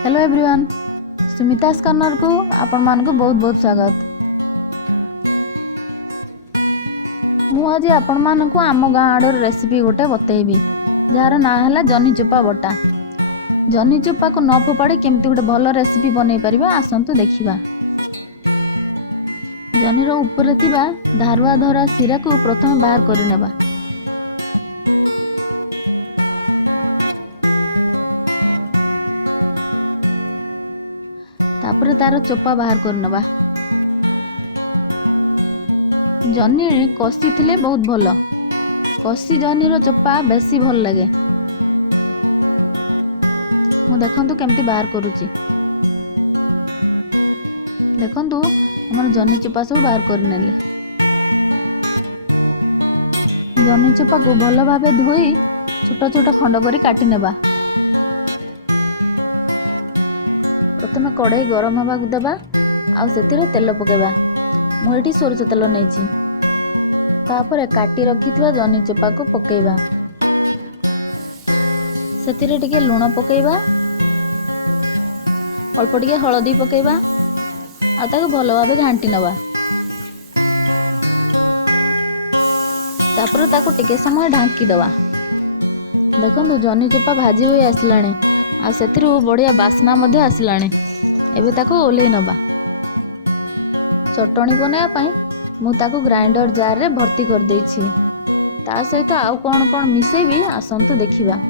Hello everyone, सुमितास corner को आपण मान को बहुत बहुत स्वागत। मु आज आपण मान को आम गाँ आड़र रेसिपी गोटे बतेबी जार ना है जनी चोपा बटा। जनी चोपा को न फोपाड़ी केमती गोटे भल रेसिपी बनई पारिबा आसंतु देखिबा। जनीर ऊपर थिबा धारुआ धरा सिरा को प्रथम बाहर कर नेबा। तापर तार चोपा बाहर कर नेबा। जनी कषि थिले बहुत भल, कषि जनीर चोपा बेसी भल लगे। मु देखंतु केमती बाहर करूची। देखंतु हमर जनी चोपा सब बाहर कर नेली। जनी चोपा को भल भाबे धोई छोट छोट खंड करी काटी नेबा। प्रथम कढ़ई गरम हवा देबा आ सेतिरे तेल पकेबा। मु एठी सोरष तेल नैची। तापर काटी रखिथिबा जनी चोपा को पकेबा। सेतिरे टिके लूण पकेबा, अल्प टिके हळदी पकेबा आ ताको भल भाबे घांटी नबा। तापर ताको टिके समय ढांकी दवा। देखंतु जनी चोपा भाजी होई आसलाणी आ सेतिरु बढ़िया बास्ना मध्य आसलाणी। एबे ताको ओले नबा। चटणी बनाया पाई मु ताको ग्राइंडर जार रे भर्ती कर देछि। ता सहित आउ कोन कोन मिसेबी आसंतु देखिबा।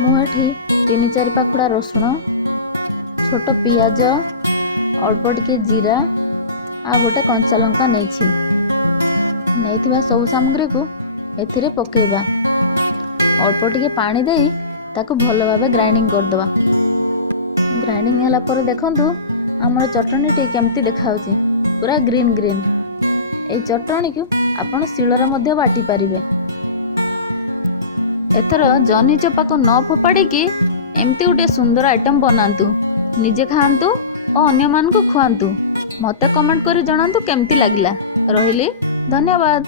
मु एठी 3-4 पाखुड़ा रसुण, छोट पियाज, अल्प टिके जीरा आ गोटे कंचा लंका नैछि। नैथिबा सब सामग्री को एथिरे पकेबा। अल्प टिके पानी देई ताको भल भाबे ग्राइंडिंग कर दवा। ग्राइंडिंग होला पर देखंतु हमर चटणी टी केमती देखाउची, पूरा ग्रीन ग्रीन। ए चटणी को आपण शिଳରେ मध्य बाटी पारिबे। एथर जनी चोपा को न फोपाड़ी की एमती गोटे सुंदर आइटम बनातु, निजे खातु और अन्य मान को खुआतु। मते कमेंट करी जणातु केमती लागिला। रहिली, धन्यवाद।